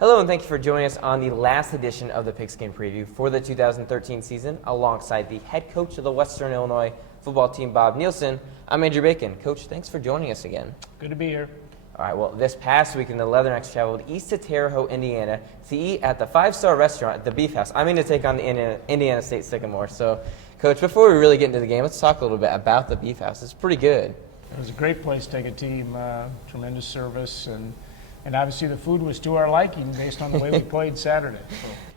Hello, and thank you for joining us on the last edition of the Pigskin Preview for the 2013 season, alongside the head coach of the Western Illinois football team, Bob Nielsen. I'm Andrew Bacon. Coach, thanks for joining us again. Good to be here. All right, well, this past weekend, the Leathernecks traveled east to Terre Haute, Indiana, to eat at the five-star restaurant at the Beef House. I mean to take on the Indiana State Sycamore. So, Coach, before we really get into the game, let's talk a little bit about the Beef House. It's pretty good. It was a great place to take a team, tremendous service, and obviously the food was to our liking based on the way we played Saturday.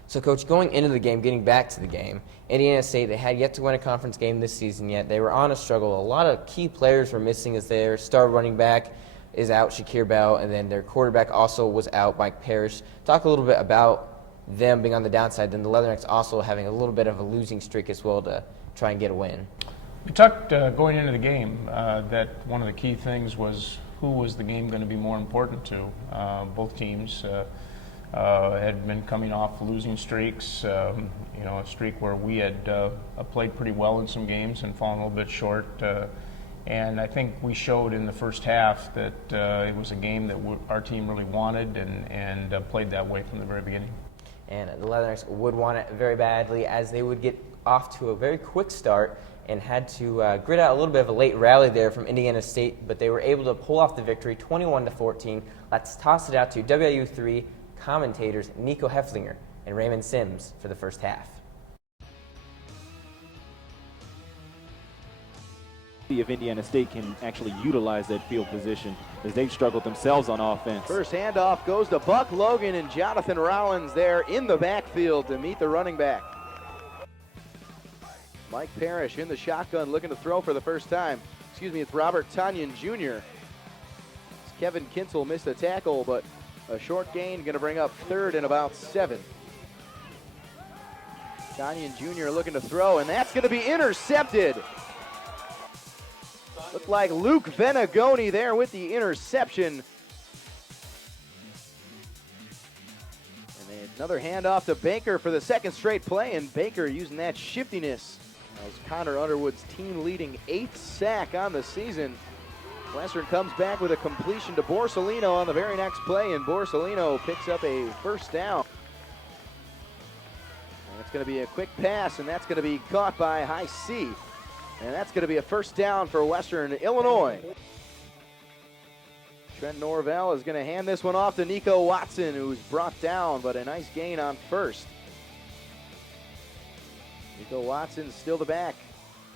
So, Coach, going into the game, getting back to the game, Indiana State, they had yet to win a conference game this season yet. They were on a struggle. A lot of key players were missing as their star running back is out, Shakir Bell, and then their quarterback also was out, Mike Parrish. Talk a little bit about them being on the downside, then the Leathernecks also having a little bit of a losing streak as well to try and get a win. We talked going into the game that one of the key things was who was the game going to be more important to. Both teams had been coming off losing streaks, a streak where we had played pretty well in some games and fallen a little bit short. And I think we showed in the first half that it was a game that our team really wanted and played that way from the very beginning. And the Leathernecks would want it very badly, as they would get off to a very quick start and had to grit out a little bit of a late rally there from Indiana State, but they were able to pull off the victory 21-14. Let's toss it out to WIU3 commentators Nico Hefflinger and Raymond Sims for the first half. If Indiana State can actually utilize that field position, as they've struggled themselves on offense. First handoff goes to Buck Logan, and Jonathan Rollins there in the backfield to meet the running back. Mike Parrish in the shotgun looking to throw for the first time. It's Robert Tanyan Jr. Kevin Kinsel missed a tackle, but a short gain going to bring up third and about 7. Tanyan Jr. looking to throw, and that's going to be intercepted. Looked like Luke Venagoni there with the interception. And then another handoff to Baker for the second straight play, and Baker using that shiftiness. That was Connor Underwood's team-leading 8th sack on the season. Western comes back with a completion to Borsellino on the very next play, and Borsellino picks up a first down. And it's going to be a quick pass, and that's going to be caught by High C. And that's going to be a first down for Western Illinois. Trent Norvell is going to hand this one off to Nico Watson, who's brought down, but a nice gain on first. Nico Watson's still the back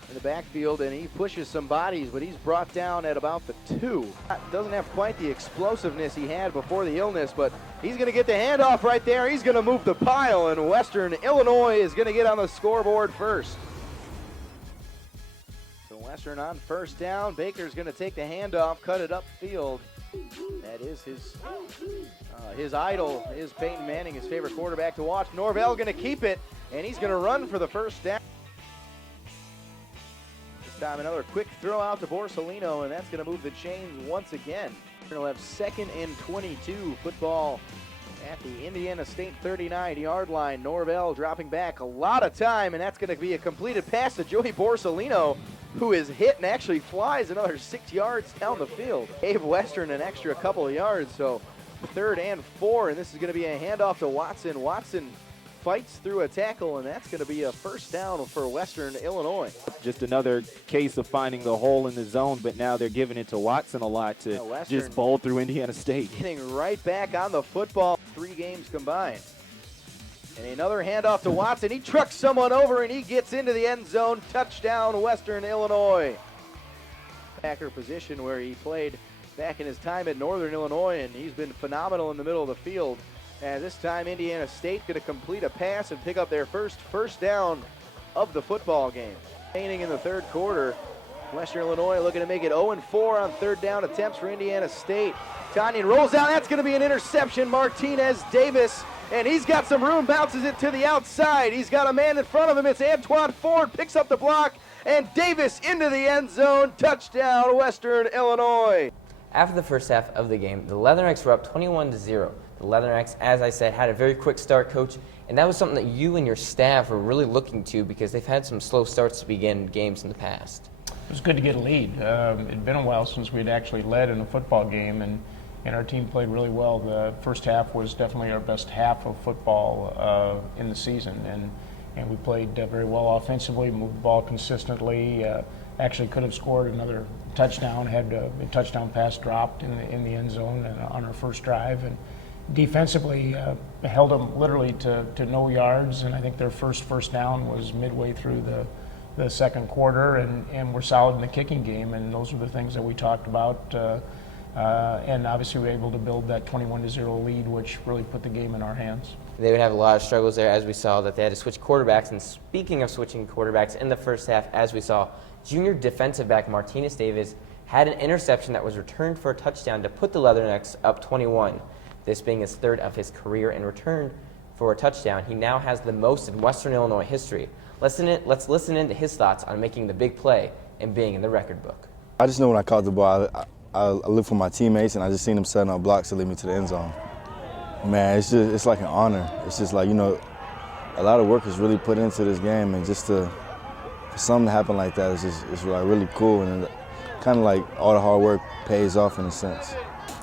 in the backfield, and he pushes some bodies, but he's brought down at about the 2. Doesn't have quite the explosiveness he had before the illness, but he's going to get the handoff right there. He's going to move the pile, and Western Illinois is going to get on the scoreboard first. Western on first down. Baker's going to take the handoff, cut it upfield. That is his idol, is Peyton Manning, his favorite quarterback to watch. Norvell going to keep it, and he's going to run for the first down. This time another quick throw out to Borsellino, and that's going to move the chains once again. We'll have 2nd and 22 football at the Indiana State 39-yard line. Norvell dropping back a lot of time, and that's going to be a completed pass to Joey Borsellino, who is hit and actually flies another 6 yards down the field. Gave Western an extra couple of yards, so 3rd and 4, and this is going to be a handoff to Watson. Watson fights through a tackle, and that's going to be a first down for Western Illinois. Just another case of finding the hole in the zone, but now they're giving it to Watson a lot to just bowl through Indiana State. Getting right back on the football, 3 games combined. And another handoff to Watson. He trucks someone over, and he gets into the end zone. Touchdown, Western Illinois. Backer position where he played back in his time at Northern Illinois, and he's been phenomenal in the middle of the field. And this time, Indiana State going to complete a pass and pick up their first down of the football game. Remaining in the third quarter, Western Illinois looking to make it 0-4 on 3rd down attempts for Indiana State. Tanyan rolls down. That's going to be an interception. Martinez Davis, and he's got some room, bounces it to the outside. He's got a man in front of him. It's Antoine Ford, picks up the block, and Davis into the end zone. Touchdown, Western Illinois. After the first half of the game, the Leathernecks were up 21-0. The Leathernecks, as I said, had a very quick start, Coach, and that was something that you and your staff were really looking to because they've had some slow starts to begin games in the past. It was good to get a lead. It had been a while since we had actually led in a football game, and and our team played really well. The first half was definitely our best half of football in the season, and we played very well offensively, moved the ball consistently. Actually could have scored another touchdown, had a touchdown pass dropped in the end zone on our first drive, and defensively held them literally to no yards, and I think their first down was midway through the second quarter, and we're solid in the kicking game, and those are the things that we talked about, and obviously we were able to build that 21-0 lead, which really put the game in our hands. They would have a lot of struggles there, as we saw, that they had to switch quarterbacks. And speaking of switching quarterbacks, in the first half, as we saw, junior defensive back Martinez Davis had an interception that was returned for a touchdown to put the Leathernecks up 21, this being his third of his career and returned for a touchdown. He now has the most in Western Illinois history. Let's listen in to his thoughts on making the big play and being in the record book. I just know when I caught the ball, I look for my teammates, and I just seen them setting up blocks to lead me to the end zone. Man, it's like an honor. It's just like, a lot of work is really put into this game, and just for something to happen like that it's like really cool, and kind of like all the hard work pays off in a sense.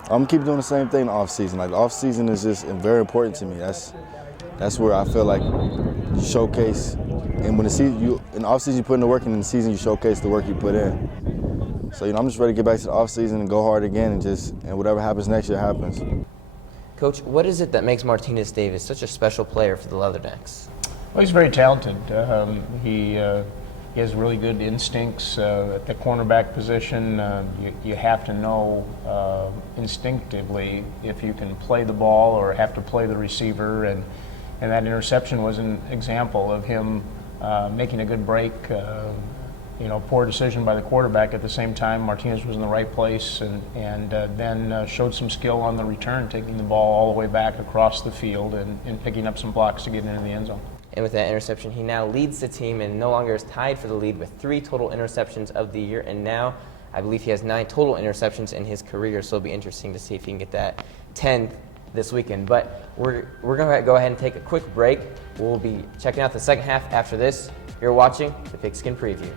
I'm gonna keep doing the same thing in the off season. Like, the off season is just very important to me. That's where I feel like you showcase, and when in the off season you put in the work, and in the season you showcase the work you put in. So I'm just ready to get back to the off season and go hard again, and whatever happens next year happens. Coach, what is it that makes Martinez Davis such a special player for the Leathernecks? Well, he's very talented. He has really good instincts at the cornerback position. You have to know instinctively if you can play the ball or have to play the receiver, and that interception was an example of him making a good break. Poor decision by the quarterback. At the same time, Martinez was in the right place, and then showed some skill on the return, taking the ball all the way back across the field and picking up some blocks to get into the end zone. And with that interception, he now leads the team and no longer is tied for the lead with 3 total interceptions of the year. And now I believe he has 9 total interceptions in his career, so it'll be interesting to see if he can get that 10th this weekend. But we're going to go ahead and take a quick break. We'll be checking out the second half after this. You're watching the Pigskin Preview.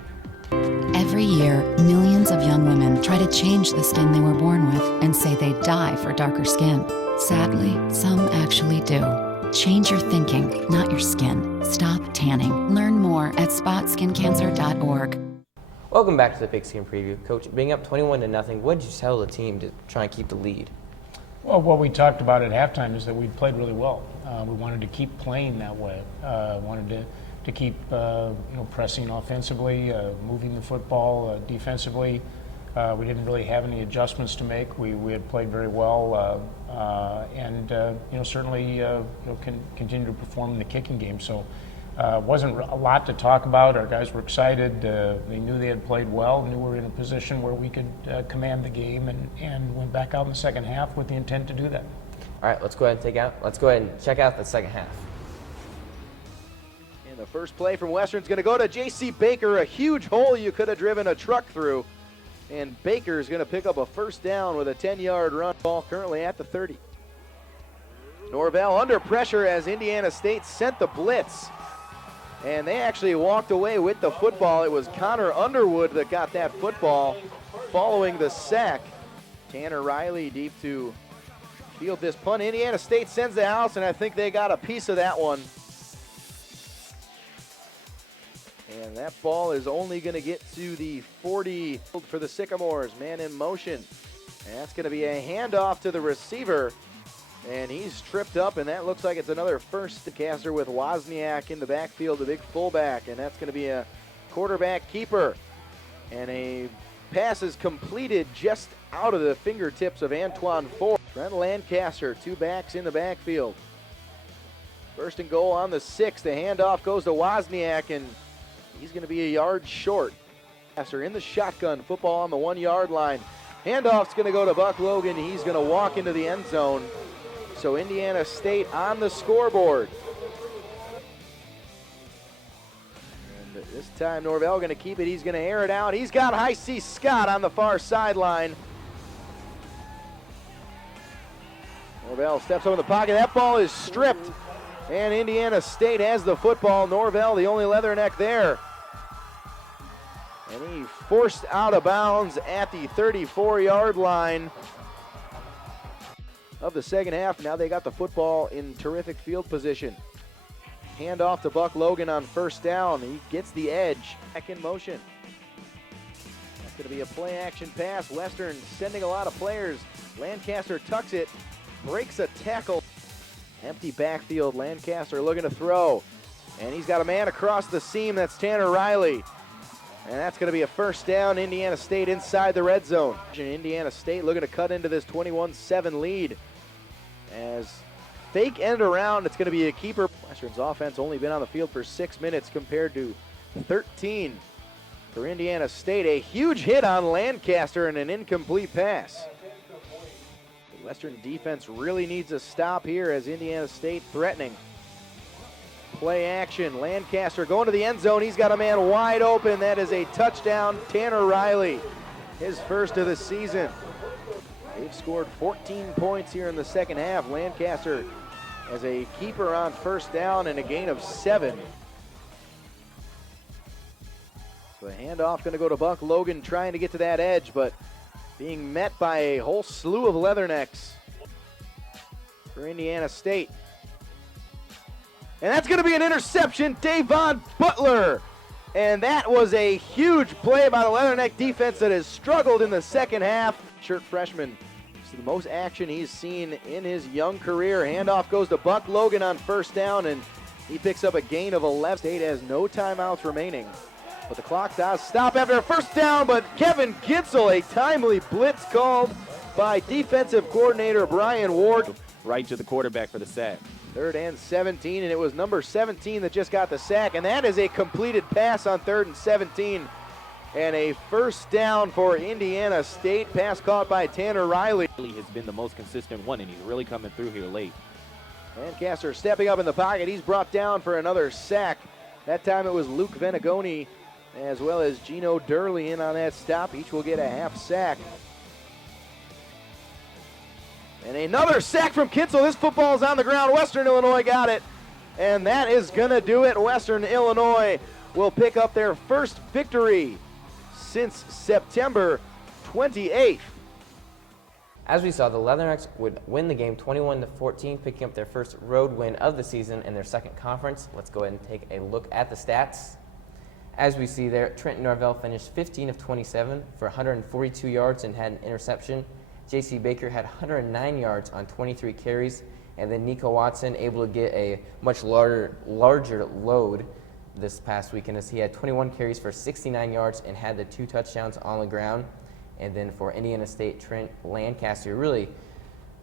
Every year, millions of young women try to change the skin they were born with and say they die for darker skin. Sadly, some actually do. Change your thinking, not your skin. Stop tanning. Learn more at spotskincancer.org. Welcome back to the Pigskin Preview. Coach, being up 21-0, what did you tell the team to try and keep the lead? Well, what we talked about at halftime is that we played really well. We wanted to keep playing that way. Wanted to keep pressing offensively, moving the football defensively. We didn't really have any adjustments to make. We had played very well, and certainly continue to perform in the kicking game. So wasn't a lot to talk about. Our guys were excited. They knew they had played well, knew we were in a position where we could command the game, and went back out in the second half with the intent to do that. All right, let's go ahead and check out the second half. And the first play from Western's going to go to J.C. Baker, a huge hole you could have driven a truck through. And Baker's going to pick up a first down with a 10-yard run. Ball currently at the 30. Norvell under pressure as Indiana State sent the blitz. And they actually walked away with the football. It was Connor Underwood that got that football following the sack. Tanner Riley deep to field this punt. Indiana State sends the house, and I think they got a piece of that one. And that ball is only going to get to the 40 for the Sycamores. Man in motion. And that's going to be a handoff to the receiver. And he's tripped up, and that looks like it's another first caster with Wozniak in the backfield, the big fullback. And that's going to be a quarterback keeper. And a pass is completed just out of the fingertips of Antoine Ford. Trent Lancaster, 2 backs in the backfield. First and goal on the 6. The handoff goes to Wozniak, and he's going to be a yard short. Passer in the shotgun, football on the 1-yard line. Handoff's going to go to Buck Logan. He's going to walk into the end zone. So Indiana State on the scoreboard. And this time Norvell going to keep it. He's going to air it out. He's got Hi-C Scott on the far sideline. Norvell steps over the pocket. That ball is stripped. And Indiana State has the football. Norvell, the only Leatherneck there. And he forced out of bounds at the 34-yard line. of the second half. Now they got the football in terrific field position. Hand off to Buck Logan on first down. He gets the edge. Back in motion. That's going to be a play action pass. Western sending a lot of players. Lancaster tucks it, breaks a tackle. Empty backfield. Lancaster looking to throw. And he's got a man across the seam. That's Tanner Riley. And that's going to be a first down. Indiana State inside the red zone. Indiana State looking to cut into this 21-7 lead. As fake end around, it's going to be a keeper. Western's offense only been on the field for 6 minutes compared to 13 for Indiana State. A huge hit on Lancaster and an incomplete pass. The Western defense really needs a stop here as Indiana State threatening. Play action, Lancaster going to the end zone. He's got a man wide open. That is a touchdown. Tanner Riley, his first of the season. They've scored 14 points here in the second half. Lancaster as a keeper on first down and a gain of 7. So the handoff going to go to Buck Logan trying to get to that edge, but being met by a whole slew of Leathernecks for Indiana State. And that's going to be an interception, Davon Butler. And that was a huge play by the Leatherneck defense that has struggled in the second half. Shirt freshman, so the most action he's seen in his young career. Handoff goes to Buck Logan on first down, and he picks up a gain of 11. State has no timeouts remaining. But the clock does stop after a first down, but Kevin Gitzel, a timely blitz called by defensive coordinator Brian Ward. Right to the quarterback for the sack. 3rd and 17, and it was number 17 that just got the sack, and that is a completed pass on 3rd and 17. And a first down for Indiana State. Pass caught by Tanner Riley. He has been the most consistent one, and he's really coming through here late. Lancaster stepping up in the pocket. He's brought down for another sack. That time it was Luke Venagoni as well as Gino Durley in on that stop. Each will get a half sack. And another sack from Kitzel. This football is on the ground. Western Illinois got it. And that is going to do it. Western Illinois will pick up their first victory since September 28th. As we saw, the Leathernecks would win the game 21-14, picking up their first road win of the season in their second conference. Let's go ahead and take a look at the stats. As we see there, Trenton Norvell finished 15 of 27 for 142 yards and had an interception. J.C. Baker had 109 yards on 23 carries, and then Nico Watson able to get a much larger load this past weekend as he had 21 carries for 69 yards and had the 2 touchdowns on the ground. And then for Indiana State, Trent Lancaster really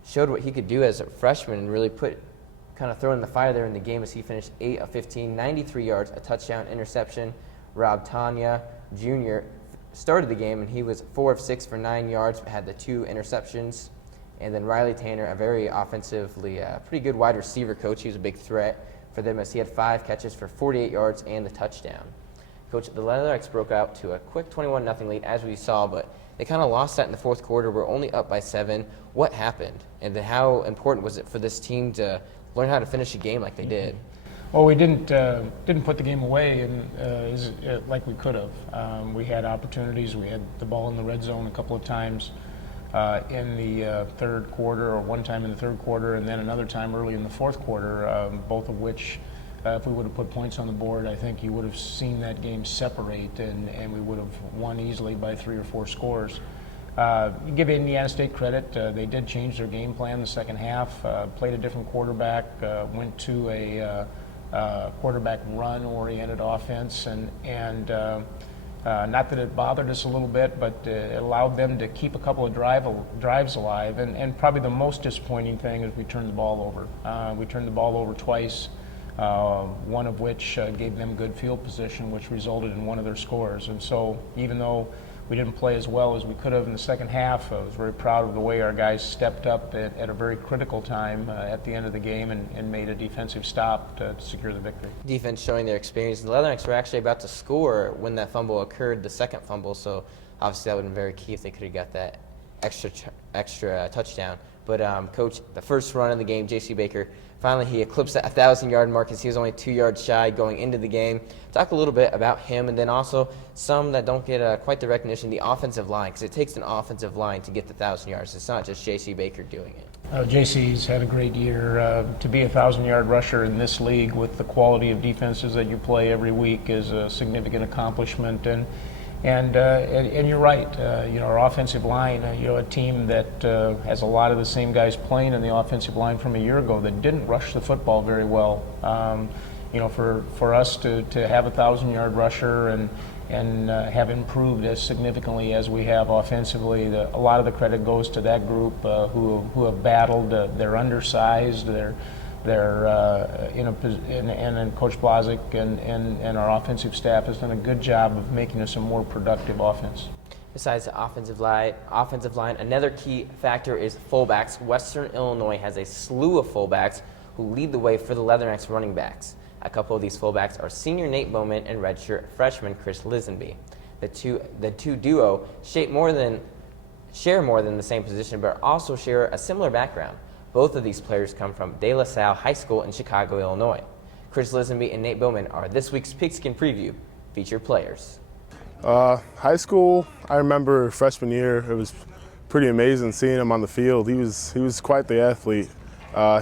showed what he could do as a freshman and really kind of throwing the fire there in the game as he finished 8 of 15, 93 yards, a touchdown, interception. Rob Tanya Jr. started the game, and he was 4 of 6 for 9 yards, but had the 2 interceptions. And then Riley Tanner, a very offensively pretty good wide receiver coach. He was a big threat for them as he had 5 catches for 48 yards and the touchdown. Coach, the Leathernecks broke out to a quick 21-0 lead, as we saw, but they kind of lost that in the fourth quarter. We're only up by 7. What happened? And then how important was it for this team to learn how to finish a game like they did? Well, we didn't put the game away like we could have. We had opportunities. We had the ball in the red zone a couple of times in the third quarter, or one time in the third quarter, and then another time early in the fourth quarter, both of which, if we would have put points on the board, I think you would have seen that game separate, and we would have won easily by 3 or 4 scores. You give Indiana State credit. They did change their game plan the second half, played a different quarterback, went to a quarterback run-oriented offense, and not that it bothered us a little bit, but it allowed them to keep a couple of drives alive. And probably the most disappointing thing is we turned the ball over. We turned the ball over twice, one of which gave them good field position, which resulted in one of their scores. And so even though we didn't play as well as we could have in the second half, I was very proud of the way our guys stepped up at a very critical time at the end of the game and made a defensive stop to secure the victory. Defense showing their experience. The Leathernecks were actually about to score when that fumble occurred, the second fumble, so obviously that would have been very key if they could have got that extra touchdown. But Coach, the first run of the game, J.C. Baker, finally he eclipsed that 1,000-yard mark as he was only 2 yards shy going into the game. Talk a little bit about him, and then also some that don't get quite the recognition, the offensive line, because it takes an offensive line to get the 1,000 yards. It's not just J.C. Baker doing it. JC's had a great year. To be a 1,000-yard rusher in this league with the quality of defenses that you play every week is a significant accomplishment. And you're right. Our offensive line. A team that has a lot of the same guys playing in the offensive line from a year ago that didn't rush the football very well. For us to have a 1,000-yard rusher and have improved as significantly as we have offensively, a lot of the credit goes to that group who have battled. They're undersized. And Coach Blazik and our offensive staff has done a good job of making us a more productive offense. Besides the offensive line, another key factor is fullbacks. Western Illinois has a slew of fullbacks who lead the way for the Leathernecks running backs. A couple of these fullbacks are senior Nate Bowman and redshirt freshman Chris Lisenby. The two duo share more than the same position, but also share a similar background. Both of these players come from De La Salle High School in Chicago, Illinois. Chris Lisenby and Nate Bowman are this week's Pigskin Preview featured players. High school, I remember freshman year, it was pretty amazing seeing him on the field. He was quite the athlete.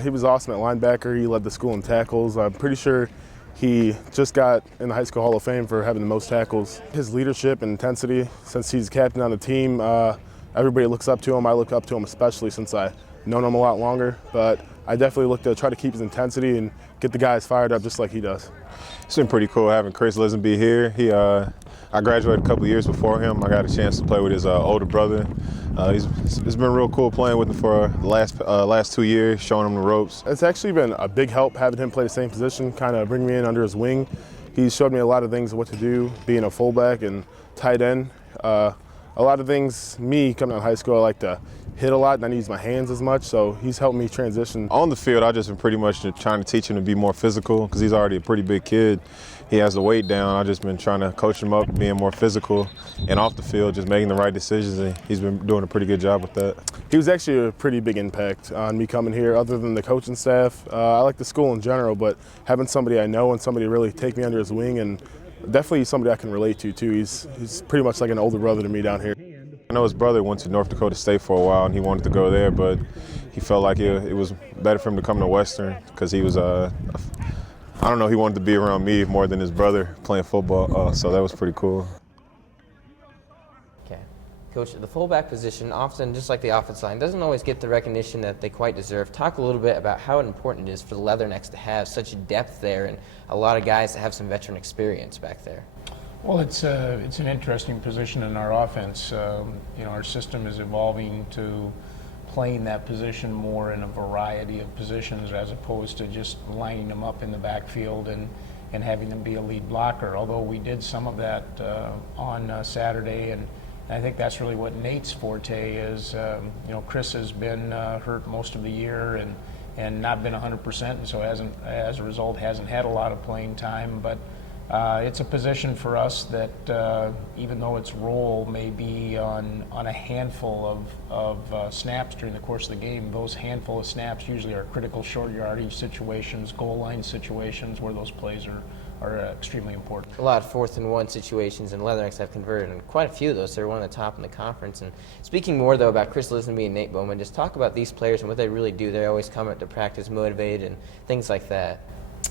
He was awesome at linebacker. He led the school in tackles. I'm pretty sure he just got in the High School Hall of Fame for having the most tackles. His leadership and intensity, since he's captain on the team, everybody looks up to him. I look up to him especially since I've known him a lot longer. But I definitely look to try to keep his intensity and get the guys fired up just like he does. It's been pretty cool having Chris Lisenby here. I graduated a couple of years before him. I got a chance to play with his older brother. It's been real cool playing with him for the last 2 years, showing him the ropes. It's actually been a big help having him play the same position, kind of bring me in under his wing. He's showed me a lot of things of what to do, being a fullback and tight end. A lot of things, me coming out of high school, I like to hit a lot and I use my hands as much, so he's helped me transition. On the field, I've just been pretty much trying to teach him to be more physical because he's already a pretty big kid. He has the weight down. I've just been trying to coach him up, being more physical, and off the field, just making the right decisions, and he's been doing a pretty good job with that. He was actually a pretty big impact on me coming here, other than the coaching staff. I like the school in general, but having somebody I know and somebody really take me under his wing, and definitely somebody I can relate to too. He's pretty much like an older brother to me down here. I know his brother went to North Dakota State for a while, and he wanted to go there, but he felt like it was better for him to come to Western because he was I don't know, he wanted to be around me more than his brother playing football, so that was pretty cool. Okay. Coach, the fullback position, often, just like the offensive line, doesn't always get the recognition that they quite deserve. Talk a little bit about how important it is for the Leathernecks to have such depth there and a lot of guys that have some veteran experience back there. Well, it's an interesting position in our offense. Our system is evolving to playing that position more in a variety of positions as opposed to just lining them up in the backfield and having them be a lead blocker, although we did some of that on Saturday, and I think that's really what Nate's forte is. Chris has been hurt most of the year and not been 100%, and so as a result hasn't had a lot of playing time, but it's a position for us that even though its role may be on a handful of snaps during the course of the game, those handful of snaps usually are critical short yardage situations, goal line situations where those plays are extremely important. A lot of 4th and 1 situations, and Leathernecks have converted in quite a few of those. They're one of the top in the conference. And speaking more, though, about Chris Lisenby and Nate Bowman, just talk about these players and what they really do. They always come out to practice motivated and things like that.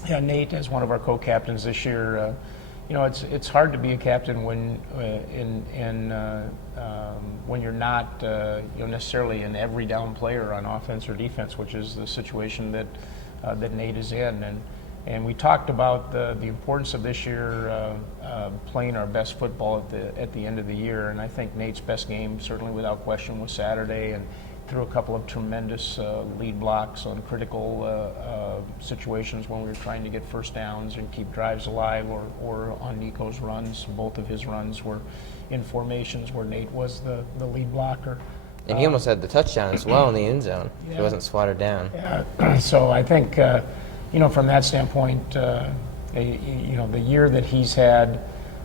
Yeah, Nate is one of our co-captains this year. It's hard to be a captain when you're not necessarily an every down player on offense or defense, which is the situation that Nate is in. And we talked about the importance of this year playing our best football at the end of the year. And I think Nate's best game, certainly without question, was Saturday, and threw a couple of tremendous lead blocks on critical situations when we were trying to get first downs and keep drives alive, or on Nico's runs. Both of his runs were in formations where Nate was the lead blocker. And he almost had the touchdown as well in the end zone. Yeah. He wasn't swatted down. Yeah. So I think, from that standpoint, the year that he's had,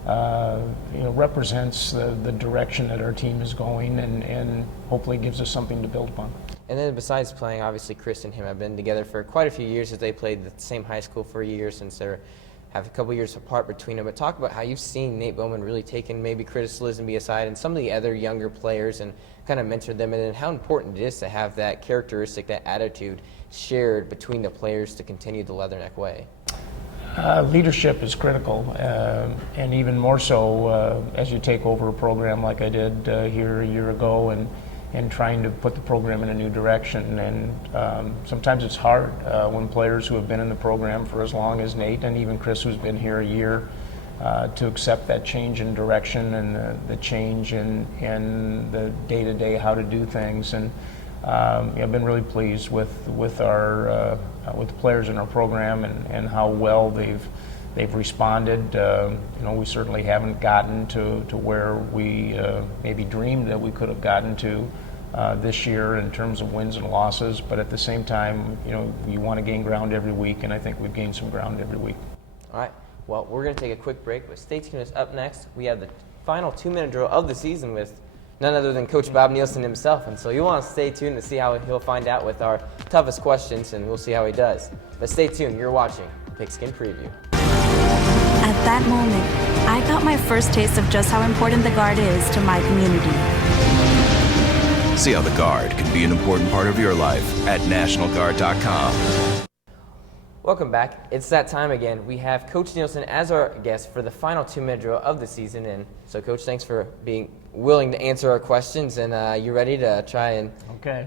represents the direction that our team is going, and hopefully gives us something to build upon. And then besides playing, obviously Chris and him have been together for quite a few years as they played the same high school for a year since they have a couple years apart between them. But talk about how you've seen Nate Bowman really taking maybe criticism aside and some of the other younger players and kind of mentor them, and then how important it is to have that characteristic, that attitude shared between the players to continue the Leatherneck way. Leadership is critical, and even more so as you take over a program like I did here a year ago, and trying to put the program in a new direction. And sometimes it's hard when players who have been in the program for as long as Nate and even Chris, who's been here a year, to accept that change in direction and the change in the day-to-day how to do things. And I've been really pleased with our with the players in our program and how well they've responded. We certainly haven't gotten to where we maybe dreamed that we could have gotten to this year in terms of wins and losses, but at the same time, you want to gain ground every week, and I think we've gained some ground every week. All right. Well, we're going to take a quick break, but stay tuned. Up next, we have the final 2-minute drill of the season with none other than Coach Bob Nielsen himself. And so you want to stay tuned to see how he'll find out with our toughest questions, and we'll see how he does. But stay tuned. You're watching Pigskin Preview. At that moment, I got my first taste of just how important the Guard is to my community. See how the Guard can be an important part of your life at NationalGuard.com. Welcome back. It's that time again. We have Coach Nielsen as our guest for the final 2-minute drill of the season. And so, Coach, thanks for being willing to answer our questions. And you ready to try and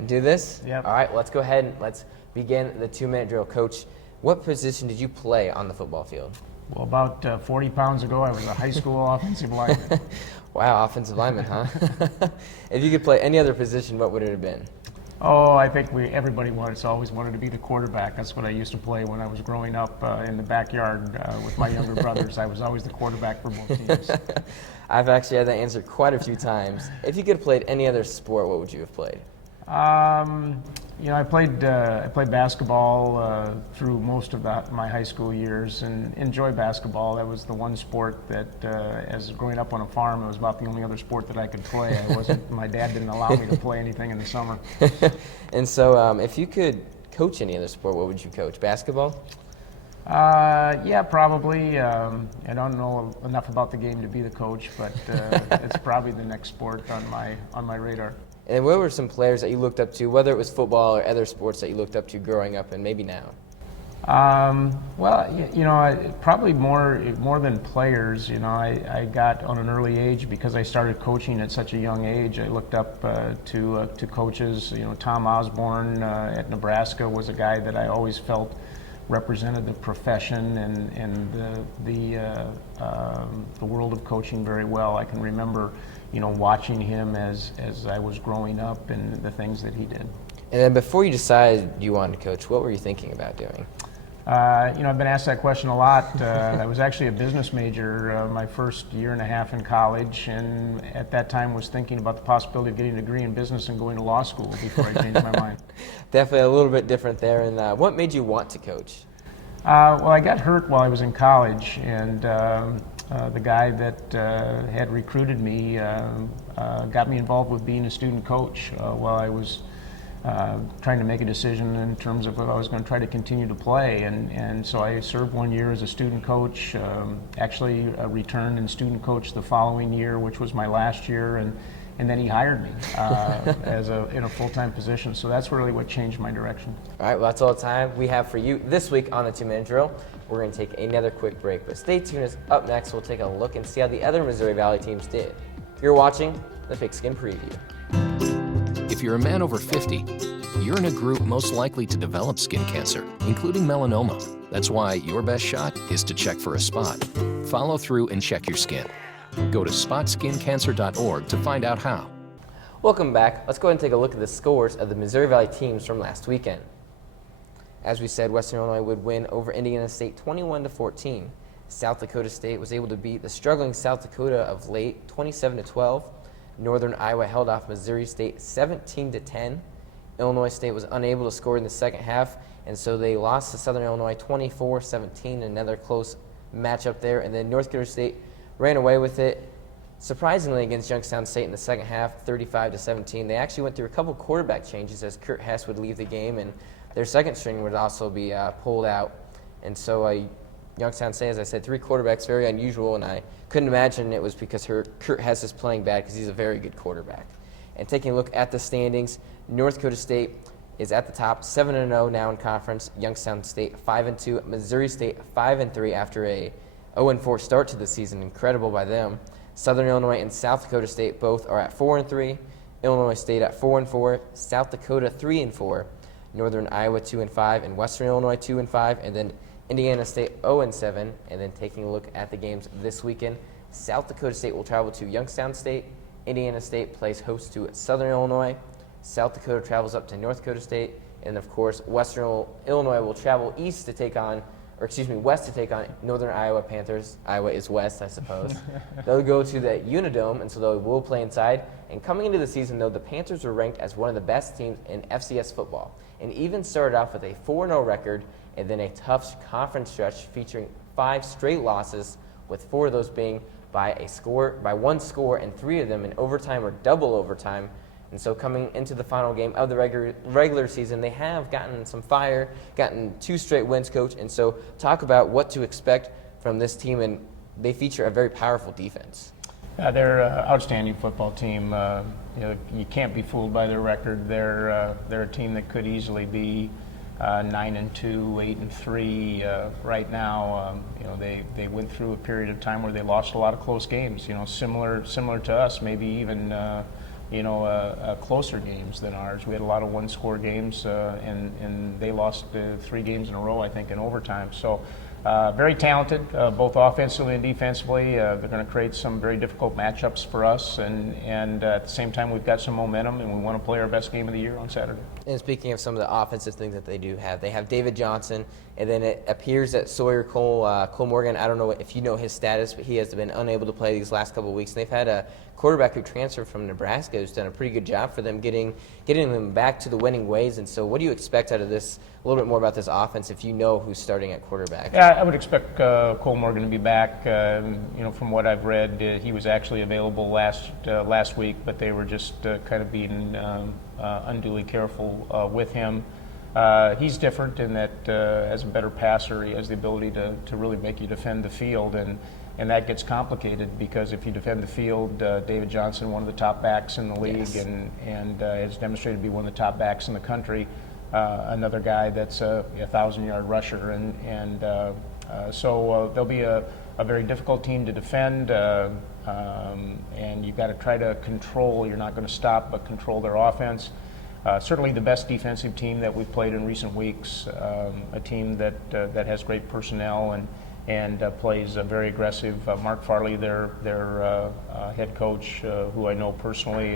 do this? Yep. All right, let's go ahead and let's begin the 2-minute drill. Coach, what position did you play on the football field? Well, about 40 pounds ago, I was a high school offensive lineman. Wow, offensive lineman, huh? If you could play any other position, what would it have been? Oh, I think everybody always wanted to be the quarterback. That's what I used to play when I was growing up in the backyard with my younger brothers. I was always the quarterback for both teams. I've actually had that answer quite a few times. If you could have played any other sport, what would you have played? I played basketball through most of my high school years, and enjoy basketball. That was the one sport that, as growing up on a farm, it was about the only other sport that I could play. My dad didn't allow me to play anything in the summer. And so, if you could coach any other sport, what would you coach? Basketball? Yeah, probably. I don't know enough about the game to be the coach, but it's probably the next sport on my radar. And what were some players that you looked up to, whether it was football or other sports that you looked up to growing up and maybe now? Probably more than players. I got on an early age because I started coaching at such a young age. I looked up to coaches. Tom Osborne at Nebraska was a guy that I always felt represented the profession and the world of coaching very well. I can remember watching him as I was growing up and the things that he did. And then before you decided you wanted to coach, what were you thinking about doing? I've been asked that question a lot. I was actually a business major my first year and a half in college, and at that time was thinking about the possibility of getting a degree in business and going to law school before I changed my mind. Definitely a little bit different there. And what made you want to coach? Well, I got hurt while I was in college, and the guy that had recruited me got me involved with being a student coach while I was trying to make a decision in terms of if I was going to try to continue to play. And so I served 1 year as a student coach, actually returned and student coach the following year, which was my last year, and then he hired me in a full-time position. So that's really what changed my direction. All right, well, that's all the time we have for you this week on the 2-minute drill. We're going to take another quick break, but stay tuned. As up next, we'll take a look and see how the other Missouri Valley teams did. You're watching the Pigskin Preview. If you're a man over 50, you're in a group most likely to develop skin cancer, including melanoma. That's why your best shot is to check for a spot. Follow through and check your skin. Go to spotskincancer.org to find out how. Welcome back. Let's go ahead and take a look at the scores of the Missouri Valley teams from last weekend. As we said, Western Illinois would win over Indiana State 21-14. South Dakota State was able to beat the struggling South Dakota of late 27-12. Northern Iowa held off Missouri State 17-10. Illinois State was unable to score in the second half, and so they lost to Southern Illinois 24-17, another close matchup there. And then North Dakota State ran away with it. Surprisingly, against Youngstown State in the second half, 35-17, they actually went through a couple quarterback changes as Kurt Hess would leave the game, and their second string would also be pulled out. And so Youngstown State, as I said, 3 quarterbacks, very unusual, and I couldn't imagine it was because Kurt Hess is playing bad, because he's a very good quarterback. And taking a look at the standings, North Dakota State is at the top, 7-0 now in conference. Youngstown State 5-2, Missouri State 5-3 after a 0-4 start to the season. Incredible by them. Southern Illinois and South Dakota State both are at 4-3. Illinois State at 4-4. South Dakota 3-4. Northern Iowa 2-5, and Western Illinois 2-5, and then Indiana State 0-7. And then taking a look at the games this weekend, South Dakota State will travel to Youngstown State. Indiana State plays host to Southern Illinois. South Dakota travels up to North Dakota State, and of course, Western Illinois will travel west to take on Northern Iowa Panthers. Iowa is west, I suppose. They'll go to the Unidome, and so they will play inside. And coming into the season, though, the Panthers were ranked as one of the best teams in FCS football, and even started off with a 4-0 record, and then a tough conference stretch featuring 5 straight losses, with 4 of those being by one score, and 3 of them in overtime or double overtime. And so coming into the final game of the regular season, they have gotten some fire, gotten 2 straight wins, Coach. And so talk about what to expect from this team, and they feature a very powerful defense. They're an outstanding football team. You can't be fooled by their record. They're a team that could easily be 9-2, 8-3 right now. They went through a period of time where they lost a lot of close games. Similar to us, maybe even closer games than ours. We had a lot of one-score games, and they lost 3 games in a row, I think, in overtime. So very talented, both offensively and defensively. They're going to create some very difficult matchups for us, and at the same time, we've got some momentum, and we want to play our best game of the year on Saturday. And speaking of some of the offensive things that they do have, they have David Johnson, and then it appears that Sawyer Cole Morgan, I don't know if you know his status, but he has been unable to play these last couple of weeks. And they've had a quarterback who transferred from Nebraska who's done a pretty good job for them getting them back to the winning ways. And so what do you expect out of this, a little bit more about this offense, if you know who's starting at quarterback? Yeah, I would expect Cole Morgan to be back. From what I've read, he was actually available last week, but they were just kind of being unduly careful with him. He's different in that as a better passer, he has the ability to really make you defend the field, and that gets complicated because if you defend the field, David Johnson, one of the top backs in the league, yes, and has demonstrated to be one of the top backs in the country. Another guy that's a 1,000-yard rusher, so they'll be a very difficult team to defend, and you've got to try to control. You're not going to stop, but control their offense. Certainly the best defensive team that we've played in recent weeks, a team that has great personnel and plays very aggressive. Mark Farley, their head coach, who I know personally,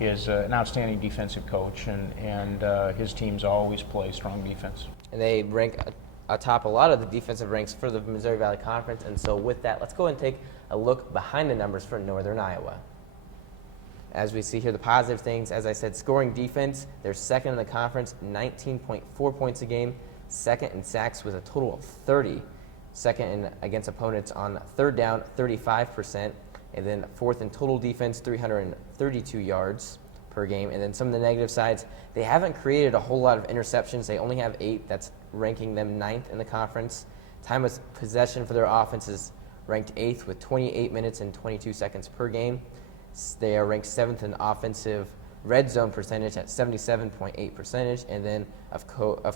is an outstanding defensive coach, and his teams always play strong defense. And they rank atop a lot of the defensive ranks for the Missouri Valley Conference. And so with that, let's go and take a look behind the numbers for Northern Iowa. As we see here, the positive things, as I said, scoring defense, they're second in the conference, 19.4 points a game, second in sacks with a total of 30, second against opponents on third down, 35%, and then fourth in total defense, 332 yards per game. And then some of the negative sides, they haven't created a whole lot of interceptions. They only have 8. That's ranking them 9th in the conference. Time of possession for their offense is ranked 8th with 28 minutes and 22 seconds per game. They are ranked 7th in offensive red zone percentage at 77.8%. And then, of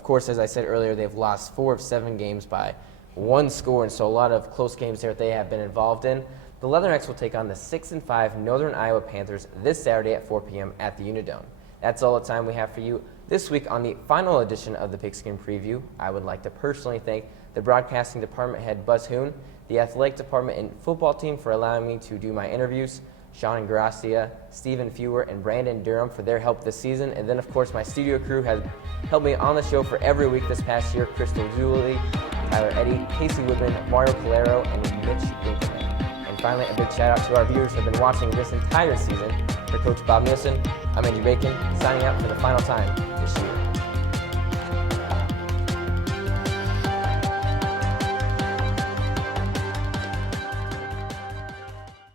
course, as I said earlier, they've lost 4 of 7 games by 1 score, and so a lot of close games there that they have been involved in. The Leathernecks will take on the 6-5 Northern Iowa Panthers this Saturday at 4 p.m. at the Unidome. That's all the time we have for you this week on the final edition of the Pigskin Preview. I would like to personally thank the broadcasting department head Buzz Hoon, the athletic department and football team for allowing me to do my interviews, Sean Ingracia, Stephen Fewer, and Brandon Durham for their help this season. And then, of course, my studio crew has helped me on the show for every week this past year: Crystal Dooley, Tyler Eddy, Casey Woodman, Mario Polero, and Mitch Dinkelman. And finally, a big shout out to our viewers who have been watching this entire season. For Coach Bob Nielsen, I'm Andrew Bacon, signing out for the final time this year.